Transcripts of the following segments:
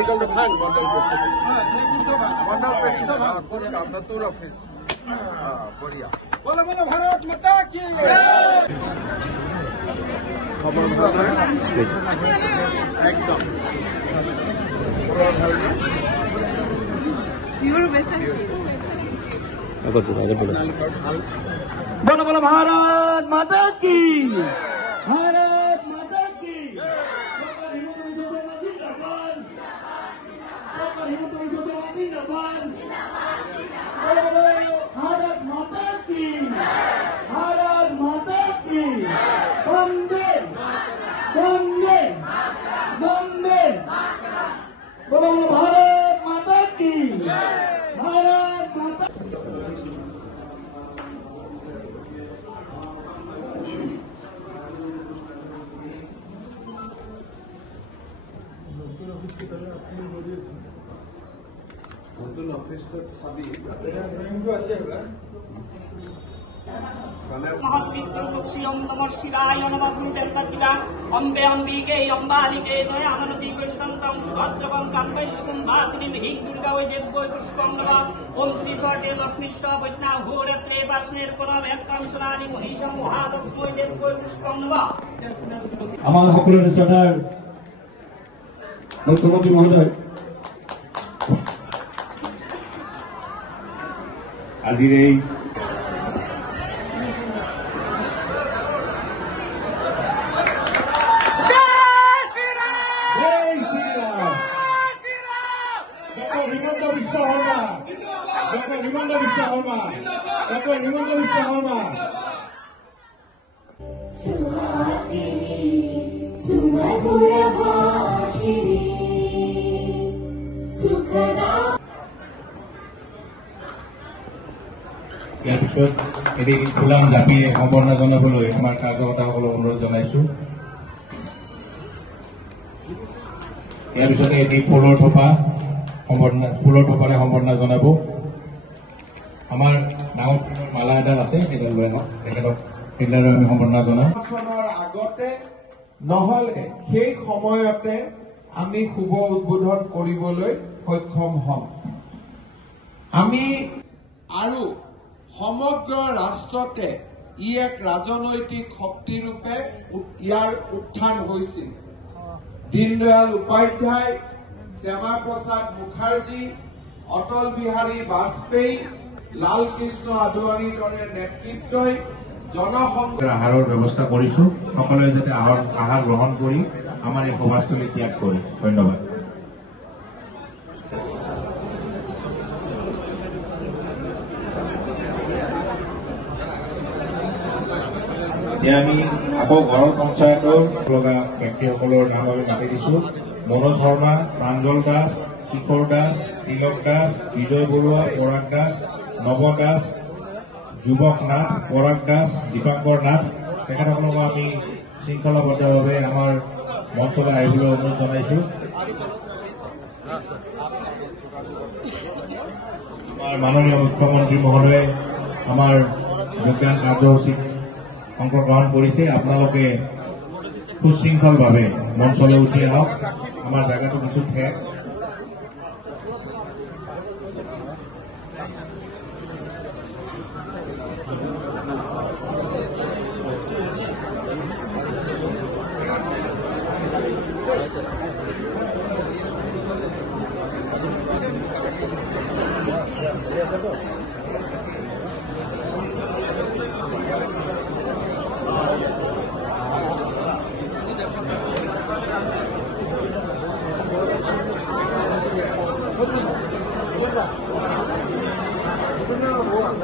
Naikal Khan, Mandal President. Mandal President, good come, the tour office. Boria. Bola bola Bharat Mata ki. খবর ভালো না একদম পুরো ভালো না ইউর বেস্ট আগত বলো বলো বলো ভারত মাতা কি ভারত মাতা কি भारत माता की भारत माता की वंदे वंदे वंदे बोलो भारत माता की भारत माता নতুন অফিসত চাবি মহৎ নমঃ শিবায় নমঃ ভূতের্পতিবা অম্বে অম্বিকে অম্বালিকে দয় আমানতি গৈশ্বন্তং সুভদ্রবং কাম্বৈকুম বাসিনীম হিং দুর্গা ওই দেব্যৈ পুষ্পং নমঃ ওম শ্রী সর্টে লক্ষ্মীশ্ব বৈদ্যা ভূরত্রে পার্শ্বের পরম এককাংশনানি মহিষং মহালক্ষ্মী দেব্যৈ পুষ্পং নমঃ আমার সকলের শ্রদ্ধার মুখ্যমন্ত্রী মহোদয় আজির এই হিমন্ত বিশ্ব শর্মা ডক্টর হিমন্ত বিশ্ব শর্মা ডক্টর হিমন্ত বিশ্ব শর্মা সুহাসিনী সুমধুর ভাষিনী সুখদা ইয়াৰ পিছত এটি ফুলাম জাপিৰে সম্বৰ্ধনা জনাবলৈ আমাৰ কাৰ্যকৰ্তাসকলক অনুৰোধ জনাইছো ইয়াৰ পিছতে এটি ফুলৰ থোপাৰে সম্বৰ্ধনা জনাব আমাৰ ডাঙৰ ফুলৰ মালা এডাল আছে এডাল লৈ আহক তেখেতক সেইডাল আমি সম্বৰ্ধনা জনাম আগতে নহলে সেই সময়তে আমি শুভ উদ্বোধন কৰিবলৈ সক্ষম হম আমি আৰু সমগ্ৰ ৰাষ্ট্ৰতে ই এক ৰাজনৈতিক শক্তিৰূপে ইয়াৰ উত্থান হৈছিল দীনদয়াল উপাধ্যায় শ্যামা প্ৰসাদ মুখাৰ্জী অটল বিহাৰী বাজপেয়ী লাল কৃষ্ণ আদৱানীৰ দৰে নেতৃত্বই জনসংঘৰ আহাৰৰ ব্যৱস্থা কৰিছো সকলোৱে যাতে আহাৰ গ্ৰহণ কৰি আমাৰ এই সভাস্থলী ত্যাগ কৰে ধন্যবাদ আমি আকৌ ঘৰৰ পঞ্চায়তৰ লগা ব্যক্তিসকলৰ নাম আমি মাতি দিছো মনোজ শৰ্মা প্ৰাঞ্জল দাস কিশোৰ দাস তিলক দাস বিজয় বৰুৱা পৰাগ দাস নৱ দাস যুৱক নাথ পৰাগ দাস দীপাংকৰ নাথ তেখেতসকলক আমি শৃংখলাবদ্ধভাৱে আমাৰ মঞ্চলৈ আহিবলৈ অনুৰোধ জনাইছো আমাৰ মাননীয় মুখ্যমন্ত্ৰী মহোদয়ে আমাৰ যোগদান কাৰ্যসূচীত অংশগ্ৰহণ কৰিছে আপোনালোকে সুশৃংখলভাৱে মঞ্চলৈ উঠি আহক আমাৰ জায়গাটো কিছু ঠেক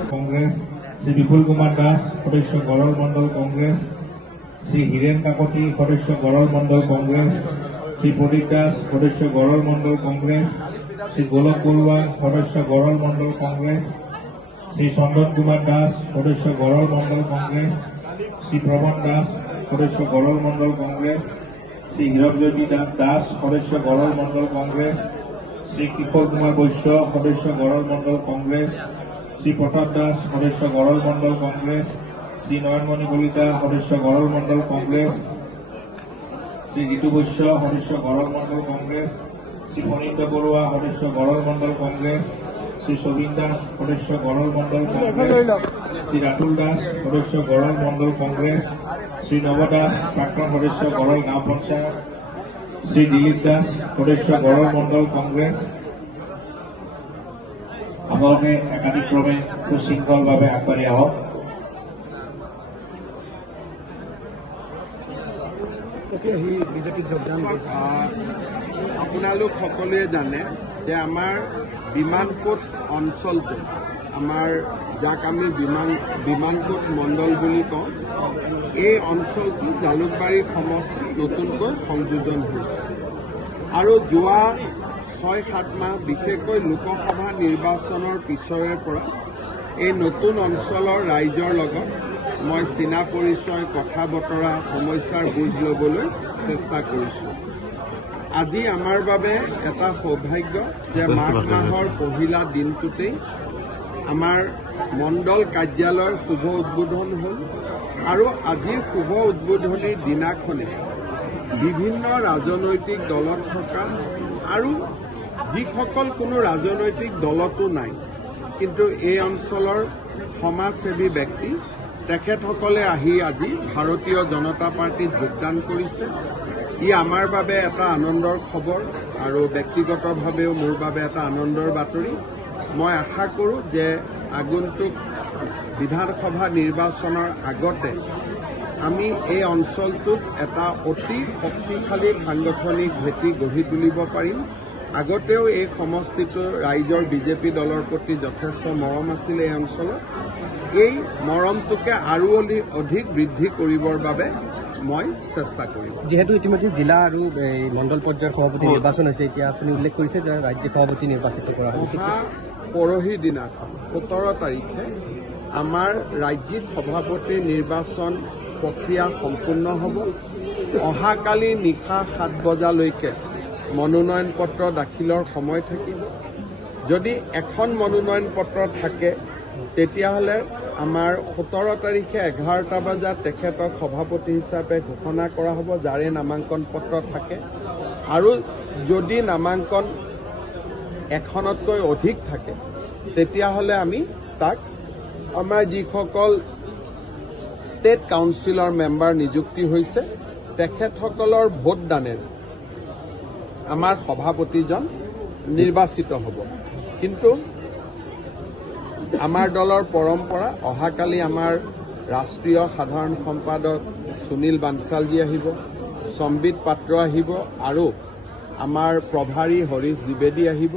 কংগ্ৰেছ শ্ৰী বিপুল কুমাৰ দাস সদস্য গড়ল মণ্ডল কংগ্ৰেছ শ্ৰী হীৰেন কাকতি সদস্য গড়ল মণ্ডল কংগ্ৰেছ শ্ৰী প্ৰদীপ দাস সদস্য গড়ল মণ্ডল কংগ্ৰেছ শ্ৰী গোলক বৰুৱা সদস্য গড়ল মণ্ডল কংগ্ৰেছ শ্ৰী চন্দন কুমাৰ দাস সদস্য গড়ল মণ্ডল কংগ্ৰেছ শ্ৰী প্ৰবণ দাস সদস্য গড়ল মণ্ডল কংগ্ৰেছ শ্ৰী হীৰকজ্যোতি দাস সদস্য গড়ল মণ্ডল কংগ্ৰেছ শ্ৰী কিশোৰ কুমাৰ বৈশ্য সদস্য গড়ল মণ্ডল কংগ্ৰেছ শ্ৰী প্ৰতাপ দাস সদস্য গড়ল মণ্ডল কংগ্ৰেছ শ্ৰী নয়নমণি কলিতা সদস্য গড়ল মণ্ডল কংগ্ৰেছ শ্ৰী জিতু বৈশ্য সদস্য গড়ল মণ্ডল কংগ্ৰেছ শ্রী ফণীন্দ্র বড়ুয়া সদস্য গড়ল মণ্ডল কংগ্রেস, শ্রী সবিন দাস সদস্য গড়ল মণ্ডল কংগ্রেস, শ্রী রাতুল দাস সদস্য গড়ল মণ্ডল কংগ্রেস, শ্রী নব দাস প্রাক্তন সদস্য গড়ল গাঁও পঞ্চায়ত, শ্রী দিলীপ দাস সদস্য গড়ল মণ্ডল কংগ্রেস। আপোনালোকে একাধিক্ৰমে সুশৃংখলভাৱে আগবাঢ়ি আহক। আপোনালোক সকলোৱে জানে যে আমাৰ বিমানকোট অঞ্চলটো, আমাৰ যাক আমি বিমানকোট মণ্ডল বুলি কওঁ, এই অঞ্চলটো জালুকবাৰী সমষ্টিত নতুনকৈ সংযোজন হৈছে আৰু যোৱা ৬-৭ মাহ বিশেষকৈ লোকসভা নিৰ্বাচনৰ পিছৰে পৰা এই নতুন অঞ্চলৰ ৰাইজৰ লগত মই চিনা পৰিচয়, কথা বতৰা, সমস্যাৰ বুজ ল'বলৈ চেষ্টা কৰিছোঁ। আজি আমাৰ বাবে এটা সৌভাগ্য যে মাঘ মাহৰ পহিলা দিনটোতেই আমাৰ মণ্ডল কাৰ্যালয়ৰ শুভ উদ্বোধন হ'ল আৰু আজিৰ শুভ উদ্বোধনীৰ দিনাখনে বিভিন্ন ৰাজনৈতিক দলত থকা আৰু যিসকল কোনো ৰাজনৈতিক দলতো নাই কিন্তু এই অঞ্চলৰ সমাজসেৱী ব্যক্তি তেখেতসকলে আহি আজি ভাৰতীয় জনতা পাৰ্টিত যোগদান কৰিছে। ই আমাৰ বাবে এটা আনন্দৰ খবৰ আৰু ব্যক্তিগতভাৱেও মোৰ বাবে এটা আনন্দৰ বাতৰি। মই আশা কৰোঁ যে আগন্তুক বিধানসভা নিৰ্বাচনৰ আগতে আমি এই অঞ্চলটোত এটা অতি শক্তিশালী সাংগঠনিক ভেটি গঢ়ি তুলিব পাৰিম। আগতেও এই সমষ্টিটোৰ ৰাইজৰ বিজেপি দলৰ প্ৰতি যথেষ্ট মৰম আছিল এই অঞ্চলত। এই মৰমটোকে আৰু অধিক বৃদ্ধি কৰিবৰ বাবে মই চেষ্টা কৰিম। যেহেতু ইতিমধ্যে জিলা আৰু মণ্ডল পৰ্যায়ৰ সভাপতি নিৰ্বাচন হৈছে, এতিয়া আপুনি উল্লেখ কৰিছে যে ৰাজ্যিক সভাপতি নিৰ্বাচিত কৰা হ'ব। পৰহি দিনা 17 তাৰিখে আমাৰ ৰাজ্যিক সভাপতি নিৰ্বাচন প্ৰক্ৰিয়া সম্পূৰ্ণ হ'ব। অহাকালি নিশা 7 বজালৈকে মনোনয়ন পত্ৰ দাখিলৰ সময় থাকিব। যদি এখন মনোনয়ন পত্ৰ থাকে তেতিয়াহ'লে আমাৰ 17 তাৰিখে 11টা বজাত তেখেতক সভাপতি হিচাপে ঘোষণা কৰা হ'ব, যাৰে নামাংকন পত্ৰ থাকে। আৰু যদি নামাংকন এখনতকৈ অধিক থাকে তেতিয়াহ'লে আমি তাক আমাৰ যিসকল ষ্টেট কাউন্সিলৰ মেম্বাৰ নিযুক্তি হৈছে তেখেতসকলৰ ভোটদানেৰে আমাৰ সভাপতিজন নিৰ্বাচিত হ'ব। কিন্তু আমাৰ দলৰ পৰম্পৰা, অহাকালি আমাৰ ৰাষ্ট্ৰীয় সাধাৰণ সম্পাদক সুনীল বানচালজী আহিব, সম্বিত পাত্ৰ আহিব আৰু আমাৰ প্ৰভাৰী হৰীশ দ্বিবেদী আহিব।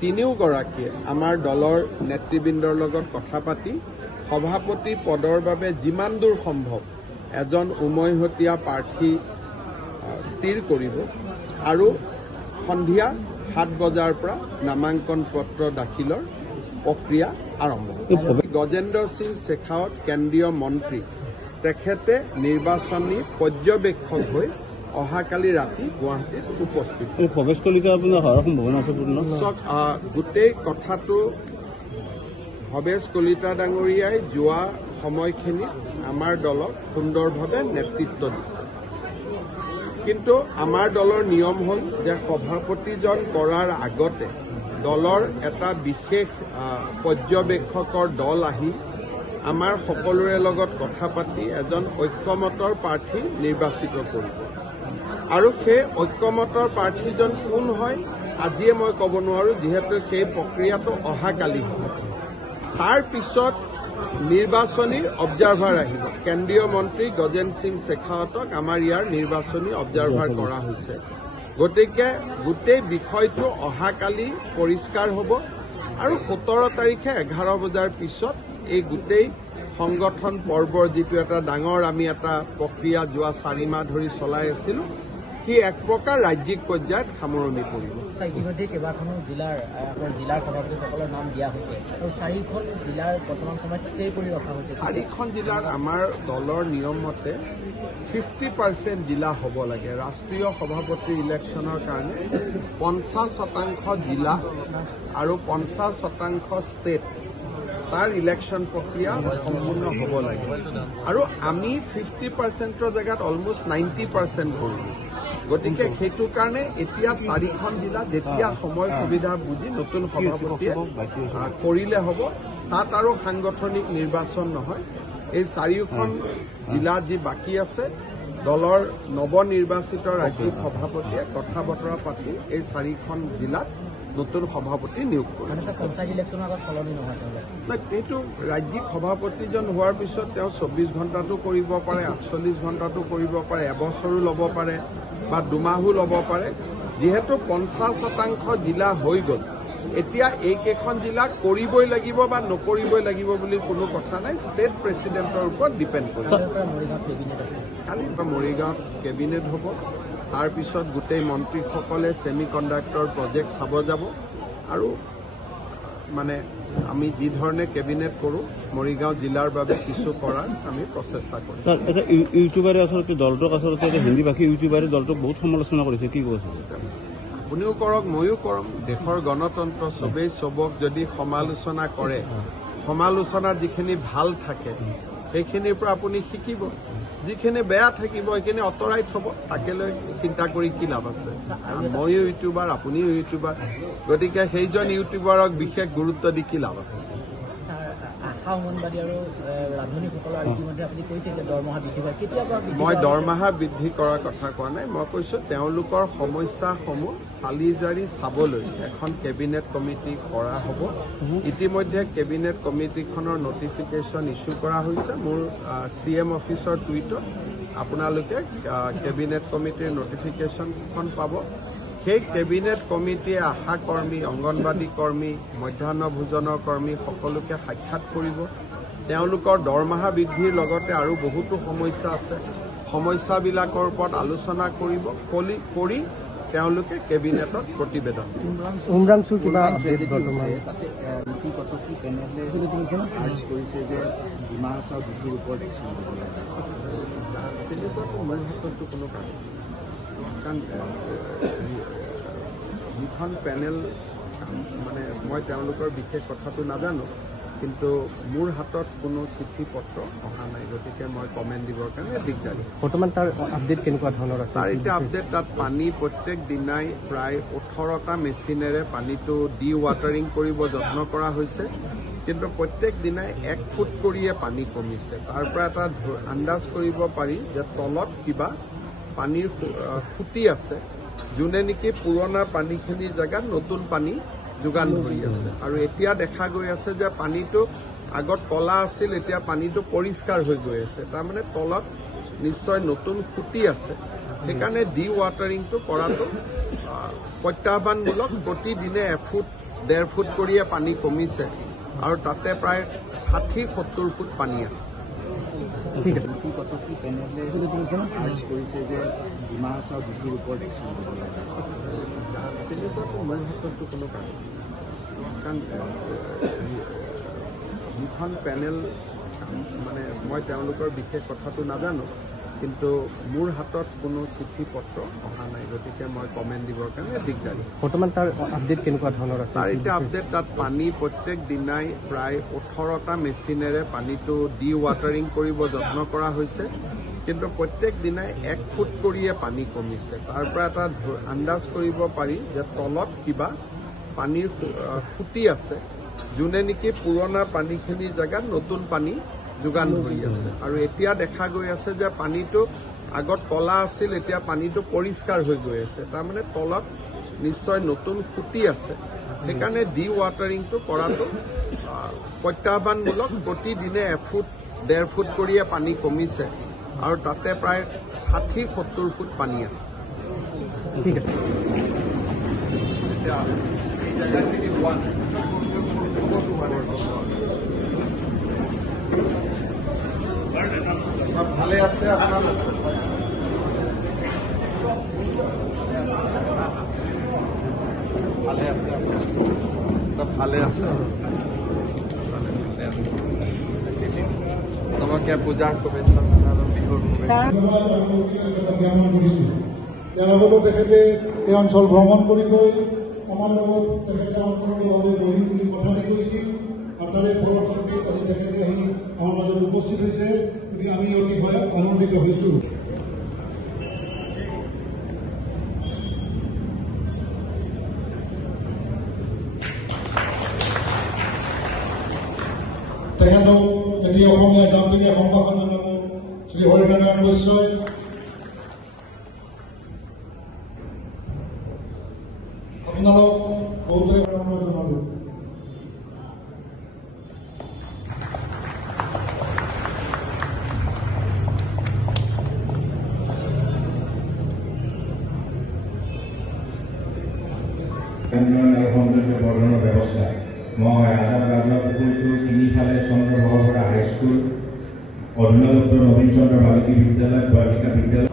তিনিওগৰাকীয়ে আমাৰ দলৰ নেতৃবৃন্দৰ লগত কথা পাতি সভাপতি পদৰ বাবে যিমান দূৰ সম্ভৱ এজন উমৈহতীয়া প্ৰাৰ্থী স্থিৰ কৰিব আৰু সন্ধিয়া 7 বজাৰ পৰা নামাংকন পত্ৰ দাখিলৰ প্ৰক্ৰিয়া আৰম্ভ হ'ব। গজেন্দ্ৰ সিং শেখাৱত কেন্দ্ৰীয় মন্ত্ৰী, তেখেতে নিৰ্বাচনী পৰ্যবেক্ষক হৈ অহাকালি ৰাতি গুৱাহাটীত উপস্থিত। প্ৰৱেশ কলিতা আপোনাৰ হোৱাৰ সম্ভাৱনা আছে? গোটেই কথাটো ভৱেশ কলিতা ডাঙৰীয়াই যোৱা সময়খিনিত আমাৰ দলক সুন্দৰভাৱে নেতৃত্ব দিছে। কিন্তু আমাৰ দলৰ নিয়ম হ'ল যে সভাপতিজন কৰাৰ আগতে দলৰ এটা বিশেষ পৰ্যবেক্ষকৰ দল আহি আমাৰ সকলোৰে লগত কথা পাতি এজন ঐক্যমতৰ প্ৰাৰ্থী নিৰ্বাচিত কৰিব। আৰু সেই ঐক্যমতৰ প্ৰাৰ্থীজন কোন হয় আজিয়ে মই ক'ব নোৱাৰোঁ, যিহেতু সেই প্ৰক্ৰিয়াটো অহাকালি হ'ব। তাৰ পিছত নিৰ্বাচনী অবজাৰ্ভাৰ আহিব। কেন্দ্ৰীয় মন্ত্ৰী গজেন্দ্ৰ সিং শেখাৱতক আমাৰ ইয়াৰ নিৰ্বাচনী অবজাৰ্ভাৰ কৰা হৈছে। গতিকে গোটেই বিষয়টো অহাকালি পৰিষ্কাৰ হ'ব আৰু 17 তাৰিখে 11 বজাৰ পিছত এই গোটেই সংগঠন পৰ্বৰ যিটো এটা ডাঙৰ আমি এটা প্ৰক্ৰিয়া যোৱা 4 মাহ ধৰি চলাই আছিলোঁ, সি এক প্ৰকাৰ ৰাজ্যিক পৰ্যায়ত সামৰণি পৰিব। ইতিমধ্যে কেইবাখনো জিলাৰ সভাপতিসকলৰ নাম দিয়া হৈছে আৰু 4খন জিলাৰ বৰ্তমান সময়ত ষ্টে কৰি ৰখা হৈছে। 4খন জিলাৰ আমাৰ দলৰ নিয়ম মতে 50% জিলা হ'ব লাগে। ৰাষ্ট্ৰীয় সভাপতি ইলেকশ্যনৰ কাৰণে 50% জিলা আৰু 50% ষ্টেট তাৰ ইলেকশ্যন প্ৰক্ৰিয়া সম্পূৰ্ণ হ'ব লাগে। আৰু আমি 50%ৰ জেগাত অলমষ্ট 90% কৰিলোঁ। গতিকে সেইটো কাৰণে এতিয়া 4খন জিলা যেতিয়া সময় সুবিধা বুজি নতুন সভাপতিয়ে কৰিলে হ'ব তাত আৰু সাংগঠনিক নিৰ্বাচন নহয় এই 4খন জিলা যি বাকী আছে দলৰ নৱনিৰ্বাচিত ৰাজ্যিক সভাপতিয়ে কথা বতৰা পাতি এই 4খন জিলাত নতুন সভাপতি নিয়োগ কৰে এইটো ৰাজ্যিক সভাপতিজন হোৱাৰ পিছত তেওঁ 24 ঘণ্টাটো কৰিব পাৰে 48 ঘণ্টাটো কৰিব পাৰে এবছৰো ল'ব পাৰে বা 2 মাহো ল'ব পাৰে যিহেতু 50% জিলা হৈ গ'ল এতিয়া এইকেইখন জিলা কৰিবই লাগিব বা নকৰিবই লাগিব বুলি কোনো কথা নাই ষ্টেট প্ৰেচিডেণ্টৰ ওপৰত ডিপেণ্ড কৰিব কালি মৰিগাঁৱত কেবিনেট হ'ব তাৰপিছত গোটেই মন্ত্ৰীসকলে ছেমি কণ্ডাক্টৰ প্ৰজেক্ট চাব যাব আৰু মানে আমি যি ধৰণে কেবিনেট কৰোঁ মৰিগাঁও জিলাৰ বাবে কিছু কৰাৰ আমি প্ৰচেষ্টা কৰিম স্যাৰ এটা ইউটিউবাৰে আচলতে দলটোক আচলতে হিন্দী ভাষী ইউটিউবাৰে দলটোক বহুত সমালোচনা কৰিছে কি কৈছে আপুনিও কৰক ময়ো কৰম দেশৰ গণতন্ত্ৰ চবেই চবক যদি সমালোচনা কৰে সমালোচনা যিখিনি ভাল থাকে সেইখিনিৰ পৰা আপুনি শিকিব যিখিনি বেয়া থাকিব সেইখিনি আঁতৰাই থ'ব তাকে লৈ চিন্তা কৰি কি লাভ আছে ময়ো ইউটিউবাৰ আপুনিও ইউটিউবাৰ গতিকে সেইজন ইউটিউবাৰক বিশেষ গুৰুত্ব দি কি লাভ আছে মই দৰমহা বৃদ্ধি কৰাৰ কথা কোৱা নাই মই কৈছোঁ তেওঁলোকৰ সমস্যাসমূহ চালি জাৰি চাবলৈ এখন কেবিনেট কমিটি কৰা হ'ব ইতিমধ্যে কেবিনেট কমিটিখনৰ নটিফিকেশ্যন ইছ্যু কৰা হৈছে মোৰ CM অফিচৰ টুইটত আপোনালোকে কেবিনেট কমিটিৰ নটিফিকেশ্যনখন পাব সেই কেবিনেট কমিটিয়ে আশা কৰ্মী অংগনবাদী কৰ্মী মধ্যাহ্ন ভোজনৰ কৰ্মী সকলোকে সাক্ষাৎ কৰিব তেওঁলোকৰ দৰমহা বৃদ্ধিৰ লগতে আৰু বহুতো সমস্যা আছে সমস্যাবিলাকৰ ওপৰত আলোচনা কৰিব কৰি তেওঁলোকে কেবিনেটত প্ৰতিবেদন উমৰাংচুৰ কিবা আপডেট বৰ্তমান কৰিছে যে ডিমা হাছাও ডিচিৰ ওপৰত একশ্যন ল'ব লাগে তেনেকুৱাতো মই হাততো কোনো কাৰণ যিখন পেনেল মানে মই তেওঁলোকৰ বিশেষ কথাটো নাজানো কিন্তু মোৰ হাতত কোনো চিঠি পত্ৰ অহা নাই গতিকে মই কমেণ্ট দিবৰ কাৰণে দিগদাৰী বৰ্তমান তাৰ আপডেট কেনেকুৱা ধৰণৰ আছে তাৰ এতিয়া আপডেট তাত পানী প্ৰত্যেক দিনাই প্ৰায় 18টা মেচিনেৰে পানীটো ডি ৱাটাৰিং কৰিব যত্ন কৰা হৈছে কিন্তু প্ৰত্যেক দিনাই 1 ফুট কৰিয়ে পানী কমিছে তাৰ পৰা এটা আন্দাজ কৰিব পাৰি যে তলত কিবা পানীৰ খুঁটি আছে যোনে নেকি পুৰণা পানীখিনিৰ জেগাত নতুন পানী যোগান ধৰি আছে আৰু এতিয়া দেখা গৈ আছে যে পানীটো আগত কলা আছিল এতিয়া পানীটো পৰিষ্কাৰ হৈ গৈ আছে তাৰমানে তলত নিশ্চয় নতুন খুঁটি আছে সেইকাৰণে ডি ৱাটাৰিংটো কৰাটো প্ৰত্যাহ্বানমূলক প্ৰতিদিনে 1 ফুট 1.5 ফুট কৰিয়ে পানী কমিছে আৰু তাতে প্ৰায় 60-70 ফুট পানী আছে ঠিক আছে কৰিছে যে ডিমা হাছাও ডিচিৰ ওপৰত একশ্যন ল'ব লাগে তেনেকুৱাতো মই হাততো কোনো কাৰণ যিখন পেনেল মানে মই তেওঁলোকৰ বিশেষ কথাটো নাজানো কিন্তু মোৰ হাতত কোনো চিঠি পত্ৰ অহা নাই গতিকে মই কমেণ্ট দিবৰ কাৰণে দিগদাৰী বৰ্তমান তাৰ আপডেট কেনেকুৱা ধৰণৰ আছে তাৰ এতিয়া আপডেট তাত পানী প্ৰত্যেক দিনাই প্ৰায় 18টা মেচিনেৰে পানীটো ডি ৱাটাৰিং কৰিব যত্ন কৰা হৈছে কিন্তু প্ৰত্যেক দিনাই 1 ফুট কৰিয়ে পানী কমিছে তাৰ পৰা এটা আন্দাজ কৰিব পাৰি যে তলত কিবা পানীৰ খুঁটি আছে যোনে নেকি পুৰণা পানীখিনিৰ জেগাত নতুন পানী যোগান ধৰি আছে আৰু এতিয়া দেখা গৈ আছে যে পানীটো আগত কলা আছিল এতিয়া পানীটো পৰিষ্কাৰ হৈ গৈ আছে তাৰমানে তলত নিশ্চয় নতুন খুঁটি আছে সেইকাৰণে ডি ৱাটাৰিংটো কৰাটো প্ৰত্যাহ্বানমূলক প্ৰতিদিনে 1 ফুট 1.5 ফুট কৰিয়ে পানী কমিছে আৰু তাতে প্ৰায় 60-70 ফুট পানী আছে ঠিক আছে এতিয়া এই জেগাখিনি হোৱা নাই সব ভালে আছে আপনাৰ ভালে আছে সব ভালে আছে তোমাকে পূজাৰ শুভেচ্ছা বিহুৰ শুভেচ্ছা জ্ঞাপন কৰিছোঁ ইয়াৰ লগতে তেখেতে এই অঞ্চল ভ্ৰমণ কৰি গৈ আমাৰ লগত তেখেতে অঞ্চলৰ বাবে বহিম বুলি কথাটো কৈছিল আৰু তাৰে ফলস্বৰূপে আজি তেখেতে আহি আমাৰ মাজত উপস্থিত হৈছে গতিকে আমি অতিশয় আনন্দিত হৈছোঁ তেখেতক এটি অসমীয়া জাম্পিকে সম্ভাষণ জনাব শ্ৰী হৰিনাৰায়ণ বৈশ্যই। আপোনালোক বহুতে জনাব। উন্নয়ন আৰু সৌন্দৰ্য বৰ্ধনৰ ব্যৱস্থা মই আজাদ ৰাজহুৱা পুখুৰীটোৰ তিনিফালে চন্দ্ৰপ্ৰভা বৰা হাইস্কুল, অধুনা ডক্টৰ নবীন চন্দ্ৰ বালিকা বিদ্যালয়, বালিকা বিদ্যালয়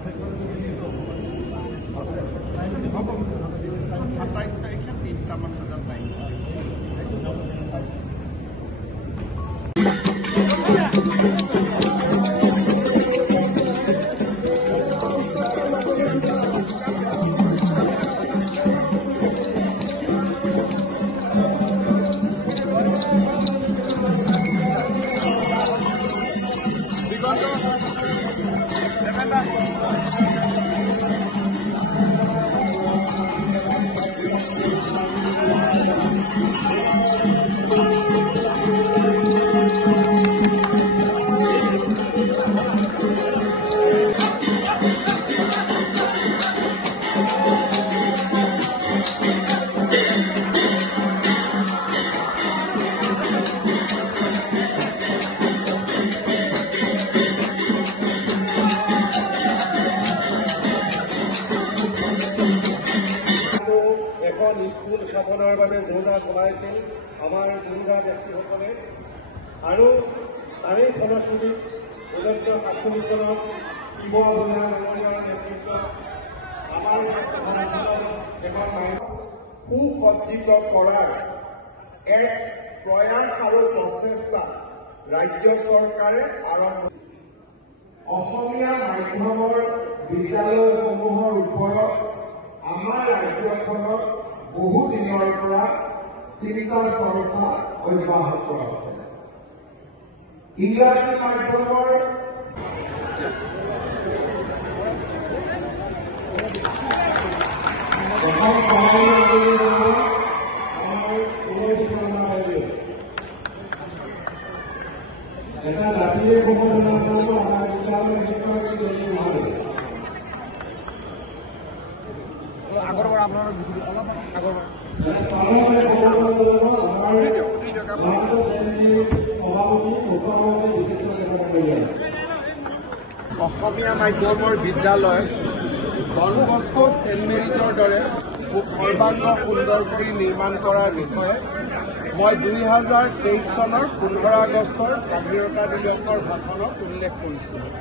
স্কুল স্থাপনৰ বাবে যোজনা চলাইছিল আমাৰ তিনিটা ব্যক্তিসকলে আৰু তাৰেই ফলশ্ৰুতিত 1947 চনত শিৱ ভূঞা ডাঙৰীয়াৰ নেতৃত্বত আমাৰ অঞ্চলত এখন সুসজ্জিত কৰাৰ এক প্ৰয়াস আৰু প্ৰচেষ্টা ৰাজ্য চৰকাৰে আৰম্ভ অসমীয়া মাধ্যমৰ বিদ্যালয়সমূহৰ ওপৰত আমাৰ ৰাজ্যখনত বহু দিনৰ পৰা চিন্তা চৰ্চা অব্যাহত আছে। ইংৰাজী মাধ্যমৰ এটা জাতিয়ে সম্বোধন কৰিব আমাৰ বিদ্যালয় আগৰ পৰা আপোনাৰ অলপ আগৰ অসমীয়া মাধ্যমৰ বিদ্যালয় ডন বস্কো চেণ্ট মেৰিজৰ দৰে সৰ্বাংগ সুন্দৰ কৰি নিৰ্মাণ কৰাৰ বিষয়ে মই 2023 চনৰ 15 আগষ্টৰ স্বাধীনতা দিৱসৰ ভাষণত উল্লেখ কৰিছিলোঁ।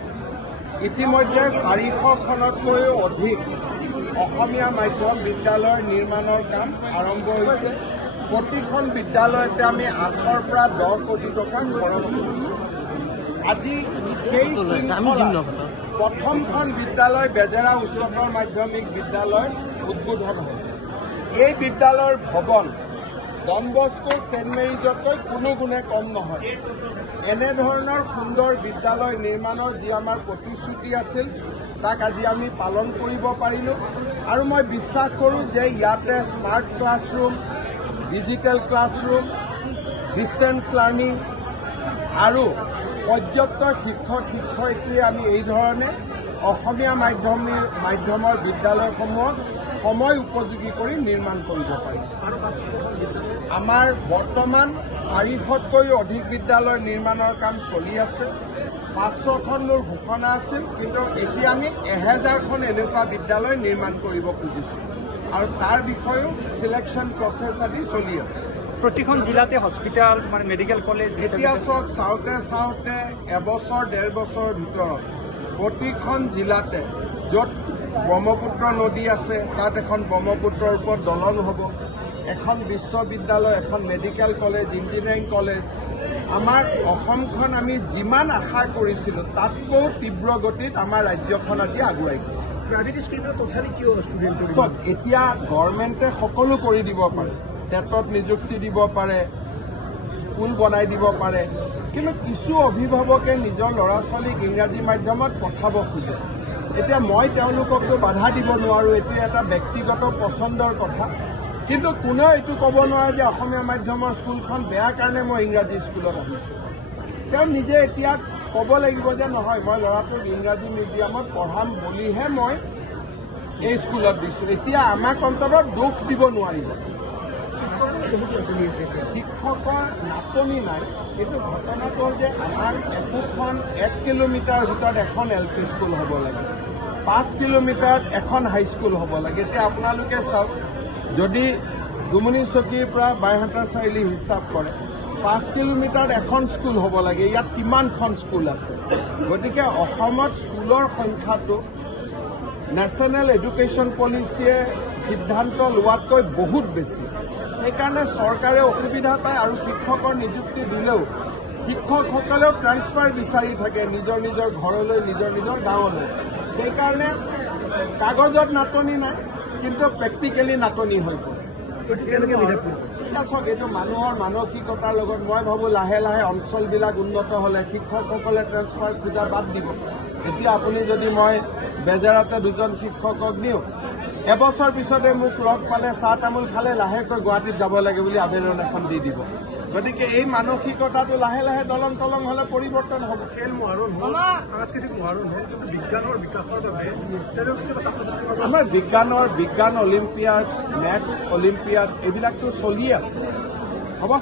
ইতিমধ্যে 400খনতকৈও অধিক অসমীয়া মাধ্যম বিদ্যালয়ৰ নিৰ্মাণৰ কাম আৰম্ভ হৈছে। প্ৰতিখন বিদ্যালয়তে আমি 8ৰ পৰা 10 কোটি টকা খৰচ কৰিছোঁ। আজি সেই প্ৰথমখন বিদ্যালয় বেজেৰা উচ্চতৰ মাধ্যমিক বিদ্যালয় উদ্বোধন হ'ল। এই বিদ্যালয়ৰ ভৱন ডন বস্কো চেণ্ট মেৰিজতকৈ কোনো গুণে কম নহয়। এনেধৰণৰ সুন্দৰ বিদ্যালয় নিৰ্মাণৰ যি আমাৰ প্ৰতিশ্ৰুতি আছিল তাক আজি আমি পালন কৰিব পাৰিলোঁ আৰু মই বিশ্বাস কৰোঁ যে ইয়াতে smart classroom, digital classroom, distance learning আৰু পৰ্যাপ্ত শিক্ষক শিক্ষয়িত্ৰী আমি এই ধৰণে অসমীয়া মাধ্যমৰ বিদ্যালয়সমূহত সময় উপযোগী কৰি নিৰ্মাণ কৰিব পাৰিম। আমাৰ বৰ্তমান 400তকৈও অধিক বিদ্যালয় নিৰ্মাণৰ কাম চলি আছে। 500খনৰ ঘোষণা আছিল, কিন্তু এতিয়া আমি 1000খন এনেকুৱা বিদ্যালয় নিৰ্মাণ কৰিব খুজিছোঁ আৰু তাৰ বিষয়েও চিলেকশ্যন প্ৰচেছ আদি চলি আছে। প্ৰতিখন জিলাতে হস্পিটেল মানে মেডিকেল কলেজ এতিয়া চাওঁতে চাওঁতে এবছৰ 1.5 বছৰৰ ভিতৰত প্ৰতিখন জিলাতে য'ত ব্ৰহ্মপুত্ৰ নদী আছে তাত এখন ব্ৰহ্মপুত্ৰৰ ওপৰত দলং হ'ব, এখন বিশ্ববিদ্যালয়, এখন মেডিকেল কলেজ, ইঞ্জিনিয়াৰিং কলেজ। আমাৰ অসমখন আমি যিমান আশা কৰিছিলোঁ তাতকৈও তীব্ৰ গতিত আমাৰ ৰাজ্যখন আজি আগুৱাই গৈছে। প্ৰাইভেট স্কুলত তথাপি কিয় ষ্টুডেণ্ট চব এতিয়া গভৰ্ণমেণ্টে সকলো কৰি দিব পাৰে, টেটত নিযুক্তি দিব পাৰে, স্কুল বনাই দিব পাৰে, কিন্তু কিছু অভিভাৱকে নিজৰ ল'ৰা ছোৱালীক ইংৰাজী মাধ্যমত পঠাব খোজে। এতিয়া মই তেওঁলোককতো বাধা দিব নোৱাৰোঁ, এতিয়া এটা ব্যক্তিগত পচন্দৰ কথা, কিন্তু কোনেও এইটো ক'ব নোৱাৰে যে অসমীয়া মাধ্যমৰ স্কুলখন বেয়া কাৰণে মই ইংৰাজী স্কুলত আহিছোঁ। তেওঁ নিজে এতিয়া ক'ব লাগিব যে নহয় মই ল'ৰাটোক ইংৰাজী মিডিয়ামত পঢ়াম বুলিহে মই এই স্কুলত দিছোঁ। এতিয়া আমাক অন্ততঃ দোষ দিব নোৱাৰিব। শিক্ষকৰ নাটনি নাই। এইটো ঘটনাটো হ'ল যে আমাৰ একোখন 1 কিলোমিটাৰ ভিতৰত এখন LP স্কুল হ'ব লাগে, 5 কিলোমিটাৰত এখন হাইস্কুল হ'ব লাগে। এতিয়া আপোনালোকে চাওক, যদি দুমনি চকীৰ পৰা বাইহাটা চাৰিআলি হিচাপ কৰে 5 কিলোমিটাৰত এখন স্কুল হ'ব লাগে। ইয়াত কিমানখন স্কুল আছে? গতিকে অসমত স্কুলৰ সংখ্যাটো নেশ্যনেল এডুকেশ্যন পলিচিয়ে সিদ্ধান্ত লোৱাতকৈ বহুত বেছি। সেইকাৰণে চৰকাৰে অসুবিধা পায় আৰু শিক্ষকৰ নিযুক্তি দিলেও শিক্ষকসকলেও ট্ৰান্সফাৰ বিচাৰি থাকে নিজৰ নিজৰ ঘৰলৈ, নিজৰ নিজৰ গাঁৱলৈ। সেইকাৰণে কাগজত নাটনি নাই, কিন্তু প্ৰেক্টিকেলি নাটনি হৈ পৰে। চাওক, এইটো মানুহৰ মানসিকতাৰ লগত মই ভাবোঁ লাহে লাহে অঞ্চলবিলাক উন্নত হ'লে শিক্ষকসকলে ট্ৰান্সফাৰ খোজা বাদ দিব। এতিয়া আপুনি যদি মই বেজেৰাতে 2জন শিক্ষকক দিওঁ, এবছৰ পিছতে মোক লগ পালে চাহ তামোল খালে লাহেকৈ গুৱাহাটীত যাব লাগে বুলি আবেদন এখন দি দিব। গতিকে এই মানসিকতাটো লাহে লাহে দলং তলং হ'লে পৰিৱৰ্তন হ'ব। খেল মহাৰণ হ'ল, সাংস্কৃতিক মহাৰণ হ'ল, কিন্তু বিজ্ঞানৰ বিকাশৰ বাবে আমাৰ বিজ্ঞান অলিম্পিয়াড, মেথছ অলিম্পিয়াড এইবিলাকতো চলি আছে। হ'ব,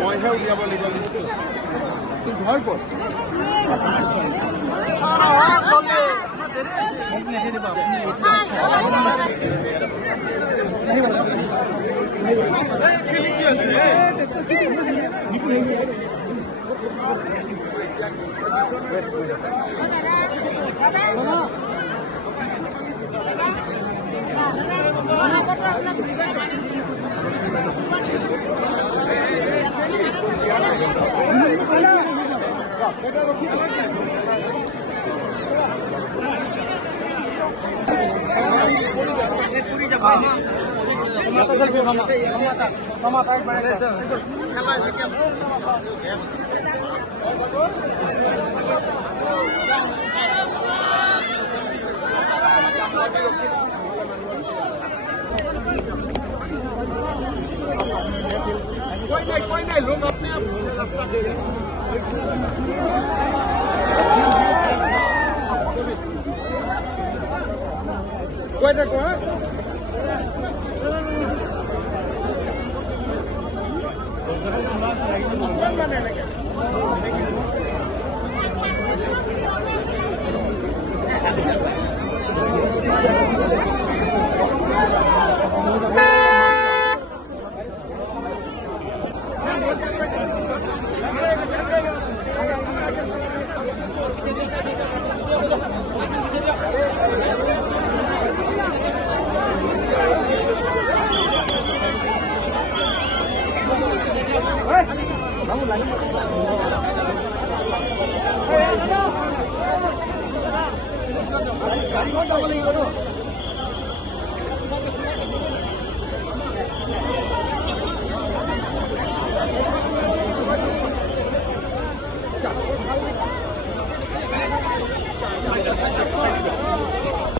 মইহে উলিয়াব লাগিব। তোৰ ঘৰ ক'ত? कोई नहीं लोग अपने आप रास्ता दे रहे हैं। कोई देखो है गाड़ी